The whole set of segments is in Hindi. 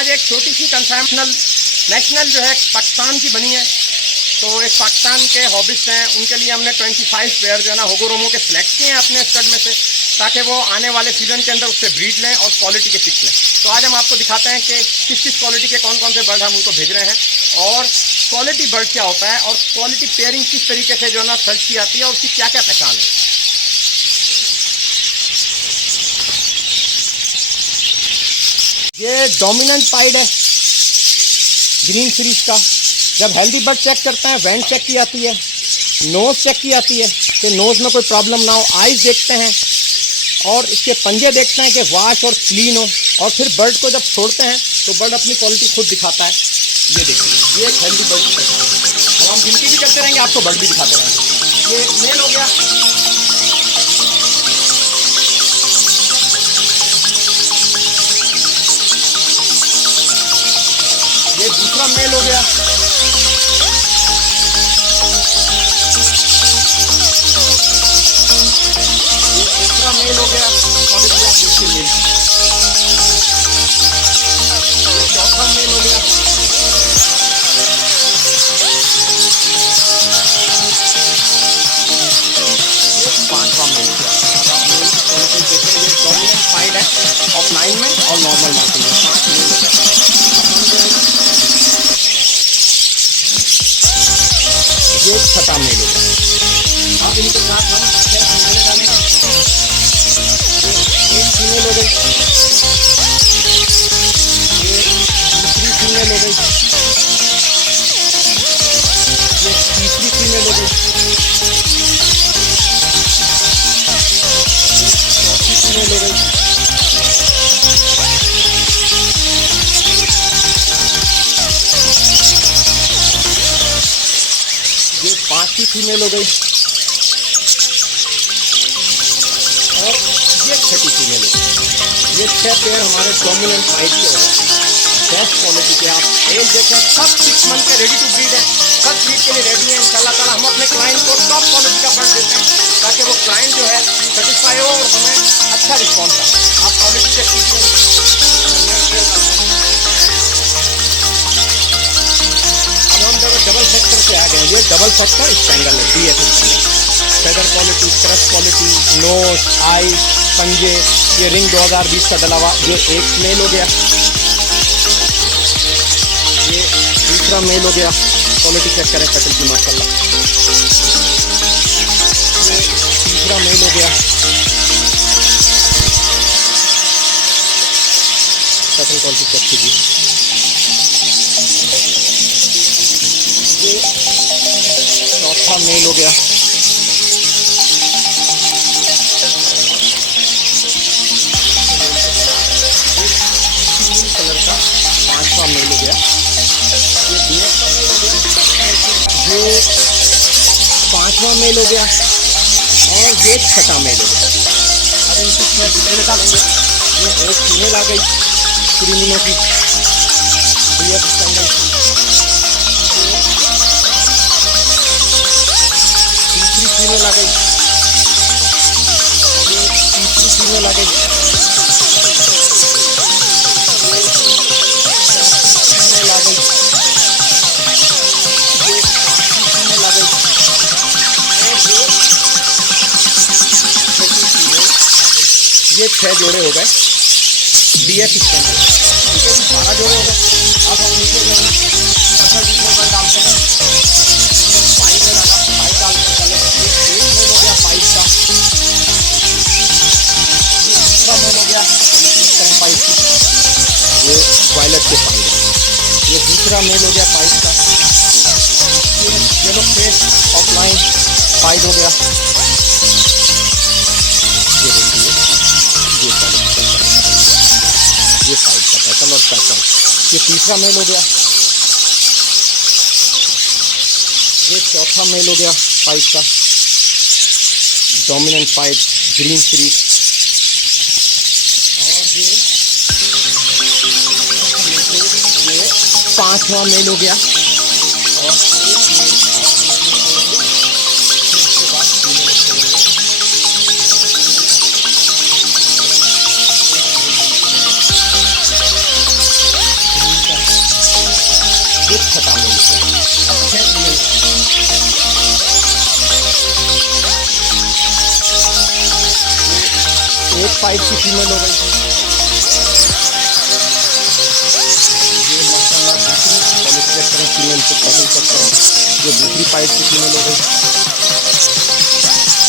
आज एक छोटी सी कंसेप्शनल नेशनल जो है पाकिस्तान की बनी है, तो एक पाकिस्तान के हॉबिस्ट हैं, उनके लिए हमने 25 पेयर जो है ना होगोरोमो के सिलेक्ट किए हैं अपने स्टड में से, ताकि वो आने वाले सीज़न के अंदर उससे ब्रीड लें और क्वालिटी के चिक्स लें। तो आज हम आपको दिखाते हैं कि किस किस क्वालिटी के कौन कौन से बर्ड हम उनको भेज रहे हैं, और क्वालिटी बर्ड क्या होता है, और क्वालिटी पेयरिंग किस तरीके से जो है ना सर्च की जाती है, और उसकी क्या क्या पहचान है। ये डोमिनेंट पाइड है ग्रीन सीरीज का। जब हेल्दी बर्ड चेक करते हैं, वेंट चेक की जाती है, नोज़ चेक की जाती है कि नोज़ में कोई प्रॉब्लम ना हो, आइज़ देखते हैं और इसके पंजे देखते हैं कि वाश और क्लीन हो, और फिर बर्ड को जब छोड़ते हैं तो बर्ड अपनी क्वालिटी खुद दिखाता है। ये देखिए, ये एक हेल्दी बर्ड की पहचान है। और हम गिनती भी करते रहेंगे, आपको बर्ड भी दिखाते रहेंगे। ये मेल हो गया, ये दूसरा मेल हो गया, ये तीसरा मेल हो गया, क्वालिटी आप देखिए मेल की। ये चौथा मेल हो गया, ये पांचवा मेल हो गया। मेल की क्वालिटी देखें, ये डोमिनेंट पाइड है ऑफलाइन में और नॉर्मल मार्किंग में 5 मेल हो गया। ये छठा मेल होगा। अब इनके साथ हम 6 फीमेल डालेंगे। ये एक फीमेल हो गई, ये दूसरी फीमेल हो गई, ये तीसरी फीमेल हो गई, ये चौथी फीमेल हो गई, ये पांचवी फीमेल हो गई, और ये छठी फीमेल हो गई। ये 6 पेयर हमारे डोमिनेंट पाइड के हो गए, बेस्ट क्वालिटी के। आप एज देखें, सब 6 मंथ के रेडी टू ब्रीड है, सब ब्रीड के लिए रेडी है। इंशाल्लाह ताला हम अपने क्लाइंट को टॉप क्वालिटी का बर्ड देते हैं, ताकि वो क्लाइंट जो है सेटिस्फाई हो और हमें अच्छा रिस्पॉन्स आए। आप क्वालिटी चेक कीजिए। डबल फैक्टर पे आ गए, ये डबल फैक्टर स्टैंगल है, DF spangle. Feather quality, crest quality, nose, eye, पंजे, ये रिंग 2020 का डला हुआ। ये एक मेल हो गया, ये दूसरा मेल हो गया। क्वालिटी चेक करें पेटल की माशाल्लाह। ये तीसरा मेल हो गया, पेटल क्वालिटी चेक कीजिए। ये चौथा मेल हो गया, ग्रीन कलर का पांचवा मेल हो गया। ये DF का मेल हो गया, ये पांचवा मेल हो गया, और ये छठा मेल हो गया। अब इनकी 6 डिटेल डालेंगे। ये एक फीमेल आ गई क्रीमिनो की, DF स्टैंडर्ड की। दूसरी फीमेल आ गई, ये तीसरी फीमेल आ गई, ये चौथी फीमेल आ गई, ये पांचवी फीमेल आ गई, और ये छठी फीमेल आ गई। ये 6 जोड़े हो गए DF स्टैंडर्ड। ठीक है जी, 12 जोड़े हो गए। अब हम नीचे जो है अच्छा दूसरे पर डालते हैं। पाइप में डाला, पाइप डालते हैं पहले। ये एक मेल हो गया पाइप का, ये दूसरा मेल हो गया, चेक करें पाइप की। ये वायलेट के पाइप है। ये दूसरा मेल हो गया पाइप का। ये येलो फेस ऑफलाइन पाइप हो गया। ये देखिए, ये ये पाइप का पैटर्न और पैटर्न। ये तीसरा मेल हो गया, ये चौथा मेल हो गया पाइप का, डोमिनेंट पाइप ग्रीन सीरीज। और ये 5वां मेल हो गया, और एक मेल फिर उसके बाद फीमेल छोड़ेंगे। फाइट की फीमेल हो गई। ये माशाल्लाह दूसरी क्वालिटी चेक करें फीमेल को, पैटर्न चेक करें, ये दूसरी फाइट की फीमेल हो गई।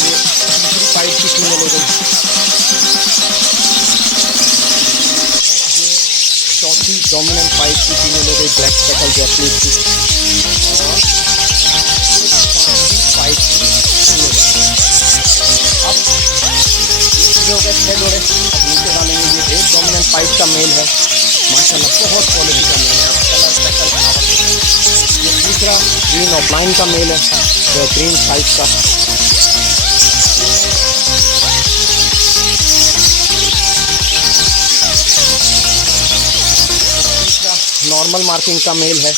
ये तीसरी फाइट की फीमेल हो गई। ये चौथी डोमिनेंट फाइट की फीमेल हो गई, ब्लैक स्पेकल जैपनीज की। और फाइट की फीमेल। अब ये हो गए 6 जोड़े। अब नीचे डालेंगे, ये एक डोमिनेंट फाइट का मेल है, माशाल्लाह बहुत क्वालिटी का मेल है। अब कलर स्पेकल फ्लावर। ये दूसरा ग्रीन ऑफलाइन का मेल है, बेहतरीन साइज का। तीसरा नॉर्मल मार्किंग का मेल है।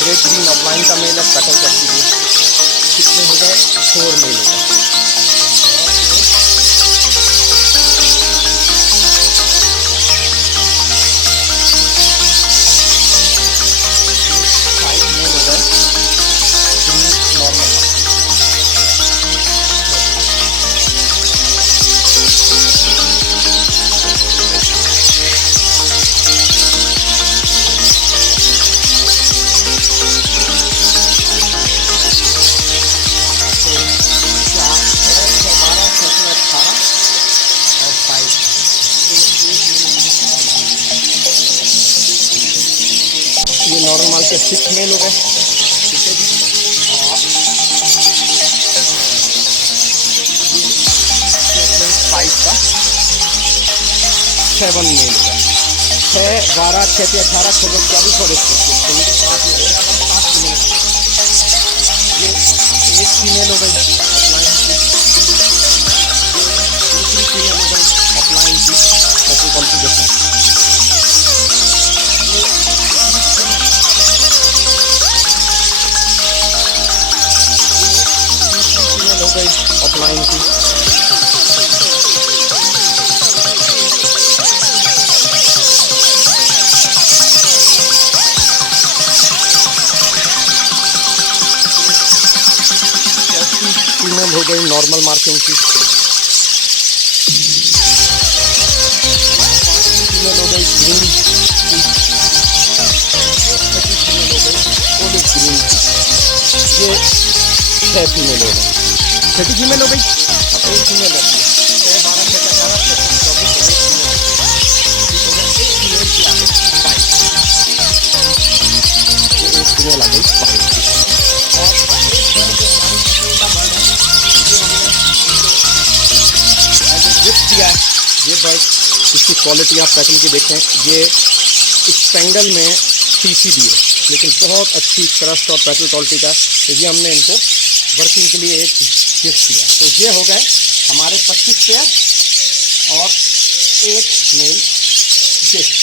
ग्रेट ग्रीन ऑफलाइन का मेल है, स्पेकल चेक कीजिए कितने हो गए, 4 मेल हो गए। ये नॉर्मल के 6 मेल हो गए, ठीक है जी। और ये 5 का 7 मेल हो गए। 6, 12, 6 से 18, 6 से 24 और 1 25 के 7 मेल। ये एक फीमेल हो गई ऑफलाइन की, दूसरी फीमेल हो गई ऑफलाइन की कैसे कॉन्फ़िगरेशन। हो गई ऑफलाइन की। फीमेल हो गई नॉर्मल मार्किंग की। फीमेल हो गई ग्रीन की। फीमेल हो गई ओलिव ग्रीन की। ये 6 फीमेल हो गई, 6 फीमेल हो गई। अब एक फीमेल रहती है, 6, 12, 6, 18, 6, 24 एक फीमेल है, ठीक हो गया। एक फीमेल की आ गई 5, ये एक फीमेल आ गई 5 की। और एक बर्ड जो हमारी पसंदीदा बर्ड है, ये हमने एज ए गिफ्ट दिया है। ये बर्ड, इसकी क्वालिटी आप पैटर्न की देखते हैं, ये स्पेंगल में TCB है, लेकिन बहुत अच्छी क्रस्ट और पैटर्न क्वालिटी का। तो ये हमने इनको वर्किंग के लिए एक गिफ्ट दिया। तो ये हो गए हमारे 25 पेयर और एक मेल गिफ्ट।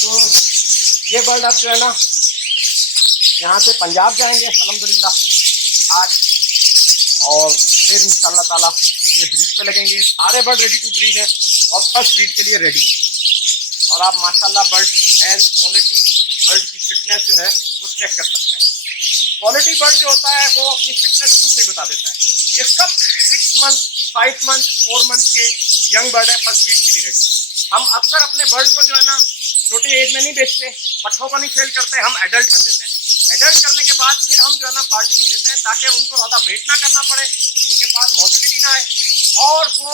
तो ये बर्ड अब जो है ना यहाँ से पंजाब जाएंगे अल्हम्दुलिल्लाह आज, और फिर इंशाल्लाह ताला ये ब्रीड पे लगेंगे। सारे बर्ड रेडी टू ब्रीड है और फर्स्ट ब्रीड के लिए रेडी है। और आप माशाल्लाह बर्ड की हेल्थ, क्वालिटी, बर्ड की फिटनेस जो है वो चेक कर सकते हैं। क्वालिटी बर्ड जो होता है वो अपनी फिटनेस दूर से ही बता देता है। ये सब 6 मंथ, 5 मंथ, 4 मंथ के यंग बर्ड है, फर्स्ट ब्रीड के लिए रेडी। हम अक्सर अपने बर्ड को जो है ना छोटी एज में नहीं बेचते, पट्ठों को नहीं सेल करते, हम एडल्ट कर लेते हैं। एडल्ट करने के बाद फिर हम जो है ना पार्टी को देते हैं ताकि उनको ज़्यादा वेट ना करना पड़े, उनके पास मोटिलिटी ना आए और वो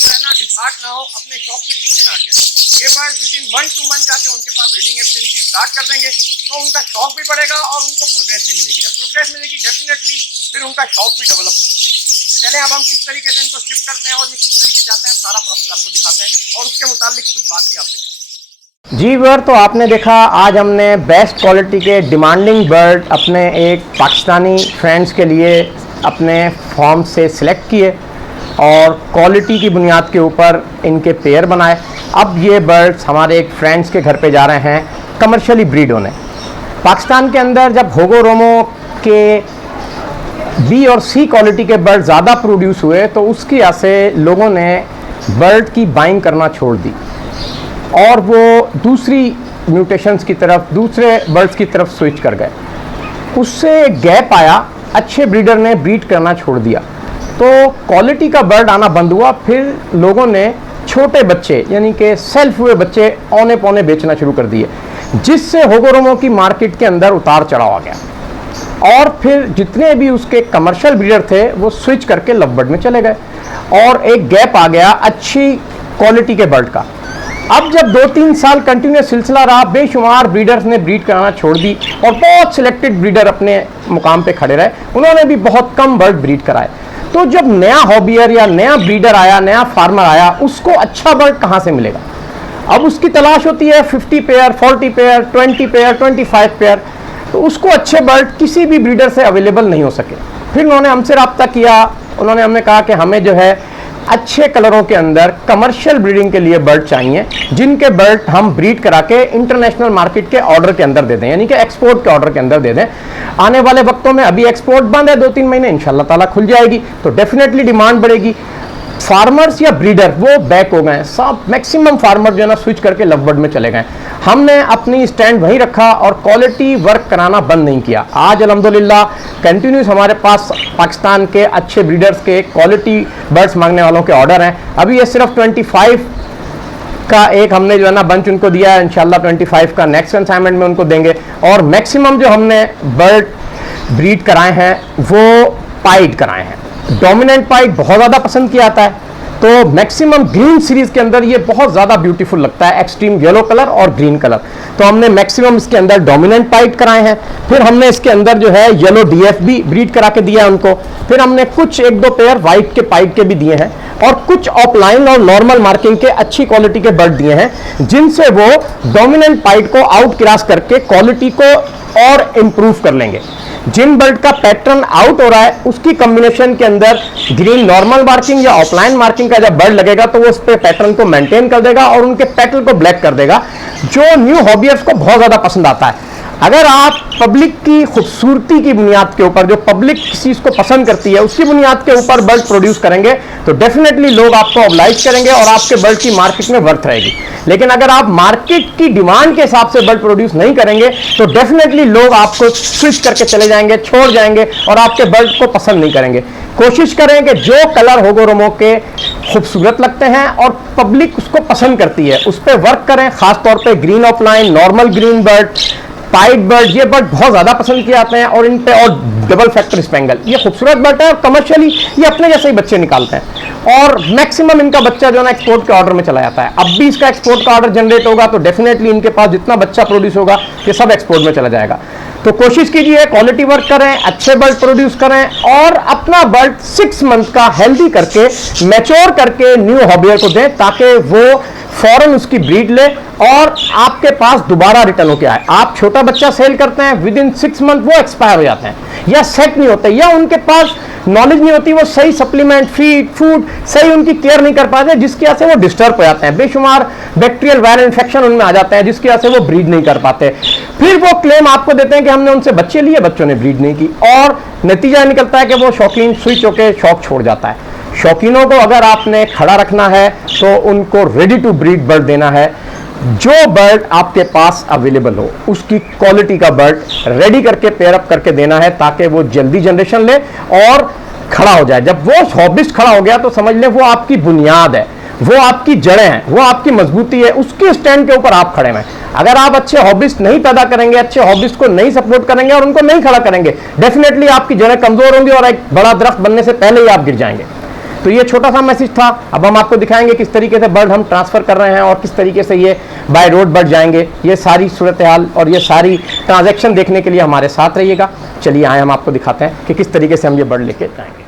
जो है ना डिफाल्ट ना हो, अपने शौक के पीछे ना हट जाए। ये बर्ड विदिन 1 to 2 मंथ जाके उनके पास ब्रीडिंग एफिशिएंसी स्टार्ट कर देंगे, तो उनका शौक भी बढ़ेगा और उनको प्रोग्रेस भी मिलेगी। जब प्रोग्रेस मिलेगी डेफिनेटली फिर उनका शौक भी डेवलप होगा। चलें अब हम किस तरीके से इनको शिफ्ट करते हैं और ये किस तरीके जाते हैं, सारा प्रोसेस आपको दिखाते हैं और उसके मुताबिक कुछ बात भी आपसे करेंगे। जी व्यूअर, तो आपने देखा आज हमने बेस्ट क्वालिटी के डिमांडिंग बर्ड अपने एक पाकिस्तानी फ्रेंड्स के लिए अपने फॉर्म से सिलेक्ट किए और क्वालिटी की बुनियाद के ऊपर इनके पेयर बनाए। अब ये बर्ड्स हमारे एक फ्रेंड्स के घर पे जा रहे हैं कमर्शियली ब्रीड होने। पाकिस्तान के अंदर जब होगो रोमो के बी और सी क्वालिटी के बर्ड ज़्यादा प्रोड्यूस हुए तो उसकी वजह से लोगों ने बर्ड की बाइंग करना छोड़ दी और वो दूसरी म्यूटेशंस की तरफ, दूसरे बर्ड्स की तरफ स्विच कर गए। उससे गैप आया, अच्छे ब्रीडर ने ब्रीड करना छोड़ दिया तो क्वालिटी का बर्ड आना बंद हुआ। फिर लोगों ने छोटे बच्चे यानी कि सेल्फ हुए बच्चे औने पौने बेचना शुरू कर दिए, जिससे होगोरोमो की मार्केट के अंदर उतार चढ़ाव आ गया और फिर जितने भी उसके कमर्शियल ब्रीडर थे वो स्विच करके लवबर्ड में चले गए और एक गैप आ गया अच्छी क्वालिटी के बर्ड का। अब जब 2-3 साल कंटिन्यूस सिलसिला रहा, बेशुमार ब्रीडर्स ने ब्रीड कराना छोड़ दी और बहुत सिलेक्टेड ब्रीडर अपने मुकाम पे खड़े रहे, उन्होंने भी बहुत कम बर्ड ब्रीड कराए। तो जब नया हॉबियर या नया ब्रीडर आया, नया फार्मर आया, उसको अच्छा बर्ड कहाँ से मिलेगा? अब उसकी तलाश होती है 50 पेयर, 40 पेयर, 20 पेयर, 25 पेयर, तो उसको अच्छे बर्ड किसी भी ब्रीडर से अवेलेबल नहीं हो सके। फिर उन्होंने हमसे रब्ता किया, हमने कहा कि हमें जो है अच्छे कलरों के अंदर कमर्शियल ब्रीडिंग के लिए बर्ड चाहिए, जिनके बर्ड हम ब्रीड करा के इंटरनेशनल मार्केट के ऑर्डर के अंदर दे दें, यानी कि एक्सपोर्ट के ऑर्डर के अंदर दे दें। आने वाले वक्तों में अभी एक्सपोर्ट बंद है, 2-3 महीने इंशाल्लाह ताला खुल जाएगी तो डेफिनेटली डिमांड बढ़ेगी। फार्मर्स या ब्रीडर वो बैक हो गए, सब मैक्सिमम फार्मर जो है ना स्विच करके लवबर्ड में चले गए। हमने अपनी स्टैंड वहीं रखा और क्वालिटी वर्क कराना बंद नहीं किया। आज अल्हम्दुलिल्लाह कंटिन्यूस हमारे पास पाकिस्तान के अच्छे ब्रीडर्स के क्वालिटी बर्ड्स मांगने वालों के ऑर्डर हैं। अभी ये सिर्फ 25 का एक हमने जो है ना बंच उनको दिया है, इंशाल्लाह 25 का नेक्स्ट कंसाइनमेंट में उनको देंगे। और मैक्सिमम जो हमने बर्ड ब्रीड कराए हैं वो पाइड कराए हैं। डोमिनेंट पाइड बहुत ज़्यादा पसंद किया जाता है, तो मैक्सिमम ग्रीन सीरीज के अंदर ये बहुत ज़्यादा ब्यूटीफुल लगता है, एक्सट्रीम येलो कलर और ग्रीन कलर। तो हमने मैक्सिमम इसके अंदर डोमिनेंट पाइड कराए हैं। फिर हमने इसके अंदर जो है येलो डीएफ भी ब्रीड करा के दिया है उनको। फिर हमने कुछ 1-2 पेयर वाइट के पाइड के भी दिए हैं और कुछ ऑफलाइन और नॉर्मल मार्किंग के अच्छी क्वालिटी के बर्ड दिए हैं, जिनसे वो डोमिनेंट पाइड को आउट क्रॉस करके क्वालिटी को और इम्प्रूव कर लेंगे। जिन बर्ड का पैटर्न आउट हो रहा है उसकी कॉम्बिनेशन के अंदर ग्रीन नॉर्मल मार्किंग या ऑफलाइन मार्किंग का जब बर्ड लगेगा तो वो उस पे पैटर्न को मेंटेन कर देगा और उनके पेटल को ब्लैक कर देगा, जो न्यू हॉबियर्स को बहुत ज्यादा पसंद आता है। अगर आप पब्लिक की खूबसूरती की बुनियाद के ऊपर, जो पब्लिक किसी चीज को पसंद करती है उसकी बुनियाद के ऊपर बर्ड प्रोड्यूस करेंगे तो डेफिनेटली लोग आपको ऑब्लाइज करेंगे और आपके बर्ड की मार्केट में वर्थ रहेगी। लेकिन अगर आप मार्केट की डिमांड के हिसाब से बर्ड प्रोड्यूस नहीं करेंगे तो डेफिनेटली लोग आपको स्विच करके चले जाएंगे, छोड़ जाएंगे और आपके बर्ड को पसंद नहीं करेंगे। कोशिश करें कि जो कलर होगोरोमो के खूबसूरत लगते हैं और पब्लिक उसको पसंद करती है उस पर वर्क करें। खासतौर पर green offline, normal green bird, pied bird, ये बर्ड बहुत ज्यादा पसंद किए जाते हैं और इन पे और डबल फैक्टर स्पेंगल, ये खूबसूरत बर्ड है और कमर्शियली ये अपने जैसे ही बच्चे निकालते हैं और मैक्सिमम इनका बच्चा जो है ना एक्सपोर्ट के ऑर्डर में चला जाता है। अब भी इसका एक्सपोर्ट का ऑर्डर जनरेट होगा तो डेफिनेटली इनके पास जितना बच्चा प्रोड्यूस होगा ये सब एक्सपोर्ट में चला जाएगा। तो कोशिश कीजिए क्वालिटी वर्क करें, अच्छे बर्ड प्रोड्यूस करें और अपना बर्ड 6 मंथ का हेल्दी करके मैच्योर करके न्यू हॉबियर को दें ताकि वो फौरन उसकी ब्रीड ले और आपके पास दोबारा रिटर्न होके आए। आप छोटा बच्चा सेल करते हैं, विद इन 6 मंथ वो एक्सपायर हो जाते हैं या सेट नहीं होते या उनके पास नॉलेज नहीं होती, वो सही सप्लीमेंट, फीड, फूड सही उनकी केयर नहीं कर पाते, जिसकी वजह से वो डिस्टर्ब हो जाते हैं। बेशुमार बैक्टीरियल वायरल इन्फेक्शन उनमें आ जाते हैं जिसकी वजह से वो ब्रीड नहीं कर पाते। फिर वो क्लेम आपको देते हैं कि हमने उनसे बच्चे लिए, बच्चों ने ब्रीड नहीं की और नतीजा निकलता है कि वो शौकीन स्विच होकर शौक छोड़ जाता है। शौकीनों को अगर आपने खड़ा रखना है तो उनको रेडी टू ब्रीड बर्ड देना है। जो बर्ड आपके पास अवेलेबल हो उसकी क्वालिटी का बर्ड रेडी करके पेयर अप करके देना है ताकि वो जल्दी जनरेशन ले और खड़ा हो जाए। जब वो हॉबिस्ट खड़ा हो गया तो समझ लें वो आपकी बुनियाद है, वो आपकी जड़ें हैं, वो आपकी मजबूती है, उसके स्टैंड के ऊपर आप खड़े हैं। अगर आप अच्छे हॉबिस्ट नहीं पैदा करेंगे, अच्छे हॉबिस्ट को नहीं सपोर्ट करेंगे और उनको नहीं खड़ा करेंगे, डेफिनेटली आपकी जड़ें कमजोर होंगी और एक बड़ा दरख्त बनने से पहले ही आप गिर जाएंगे। तो ये छोटा सा मैसेज था। अब हम आपको दिखाएंगे किस तरीके से बर्ड हम ट्रांसफर कर रहे हैं और किस तरीके से ये बाय रोड बर्ड जाएंगे। ये सारी सूरत हाल और ये सारी ट्रांजैक्शन देखने के लिए हमारे साथ रहिएगा। चलिए आए हम आपको दिखाते हैं कि किस तरीके से हम ये बर्ड लेके जाएंगे।